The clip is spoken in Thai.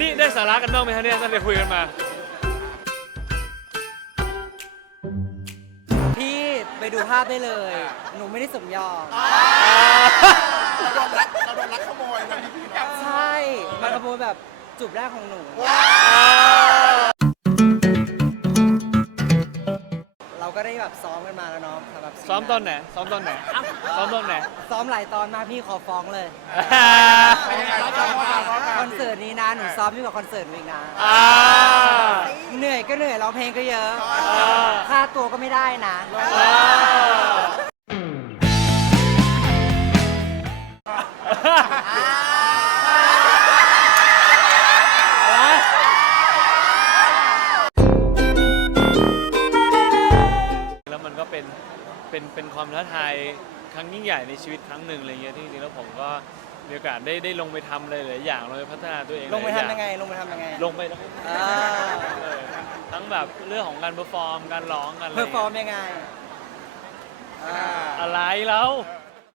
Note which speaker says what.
Speaker 1: นี่ได้สาระกันบ้างไหมฮะเนี่ยตั้งแต่คุยกันมา
Speaker 2: พี่ไปดูภาพได้เลย หนูไม่ได้สมยอม
Speaker 3: เราโดนลักเราโดนลักขโมยวันนี้พ
Speaker 2: ี่แบบใช่มาขโมยแบบจูบแรกของหนู เราก็ได้แบบซ้อมกันมาแล้วเนาะสำห
Speaker 1: รับซีซ้อมตอนไหน ซ้อมตอนไหน ซ้อม
Speaker 2: ตอนไหน ซ้อมหลายตอนมากพี่ขอฟ้องเลยเป็ ซ้อมยิ่งกว่าคอนเสิร์ตหนูอีกนะ อ่า เหนื่อยก็เหนื่อยร้องเพลงก็เยอะอ่าค่าตัวก็ไม่ได้นะ อ่า
Speaker 1: แล้วมันก็เป็นเป็นเป็นความท้าทายครั้งยิ่งใหญ่ในชีวิตครั้งหนึ่งอะไรเงี้ยที่จริงๆแล้วผมก็ มีโอกาสได้ได้ลงไปทำอะไรหลายอย่างลงไปพัฒนาตัวเอง
Speaker 2: ลงไปหาอาทำยังไง ลงไปทำยังไง
Speaker 1: ลงไปอ่า เออทั้งแบบเรื่องของการเปอร์ฟอร์มการร้องกันอ
Speaker 2: ะไรเพอร์ฟอร์มยังไง
Speaker 1: อ่าอะไรแล้วเ